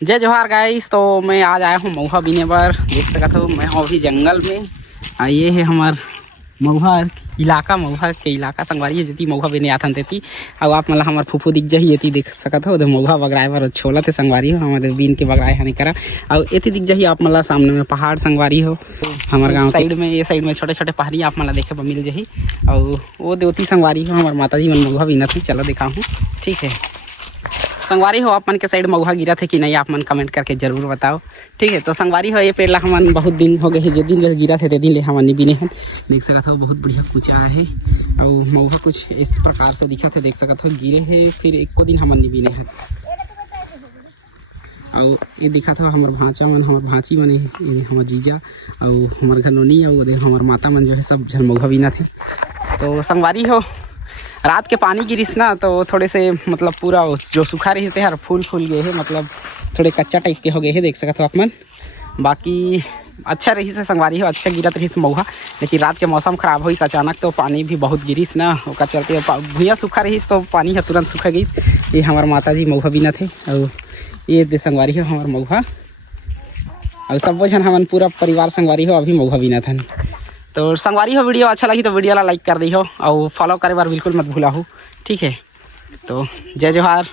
जय जोहार गाइस। तो मैं आज आया हूँ मऊहा बीने पर। देख सकते हो मैं हूँ अभी जंगल में। ये है हमार मऊहा इलाका, मऊहा के इलाका संगवारी है जेती मऊहा बीने आथन तेती। और आप मतलब हमार फूफू दिख जाही एती देख सकत हो मऊहा बगराए बर छोला थे संगवारी हो हमारे बीन के बगराए हने करा। और एती दिख जाही आप मतलब सामने में पहाड़ संगवारी हो हमारे गाँव साइड में। ये साइड में छोटे छोटे पहाड़ी आप मतलब देखे पर मिल जाही। और वो देवती संगवारी हो हमारे माता जी मन मऊहा बीना थी। चलो दिखा हूँ, ठीक है संगवारी हो। आप मन के साइड मऊहा गिरा थे कि नहीं, आप मन कमेंट करके जरूर बताओ, ठीक है। तो संगवारी हो ये पेड़ ला हमन बहुत दिन हो गए है, जे दिन ले गिरा थे ते दिन ले हमन बिने हन। देख सकत हो बहुत बढ़िया पूछा है। और मऊहा कुछ इस प्रकार से दिखा थे, देख सकत हो गिरे है फिर एको दिन हमन बिने हन। और ये दिखा था हमार भांचा मन, हमार भांची मन, हमार जीजा और हमार घनोनी और हमार माता मन जो है सब झन मऊहा बिना थे। तो संगवारी हो रात के पानी गिरिस ना तो थोड़े से मतलब पूरा जो सूखा रही थे हर फूल गए है, मतलब थोड़े कच्चा टाइप के हो गए है, देख सकते हो आप मन। बाकी अच्छा रही से संगवारी हो, अच्छा गिरत रही से मऊहा। लेकिन रात के मौसम खराब हुई अचानक तो पानी भी बहुत गिरिस ना, ओकर चलते भुइयाँ सूखा रही तो पानी है तुरंत सूखा गई। ये हमार माता जी मऊहा बिना थे और ये दे संगवारी हो हमार मऊहा। और सब जन हमन पूरा परिवार संगवारी हो अभी मऊहा बिना था। तो संगवारी हो वीडियो अच्छा लगी तो वीडियो ला लाइक कर दी हो और फॉलो करे बार बिल्कुल मत भूला हो, ठीक है। तो जय जोहार।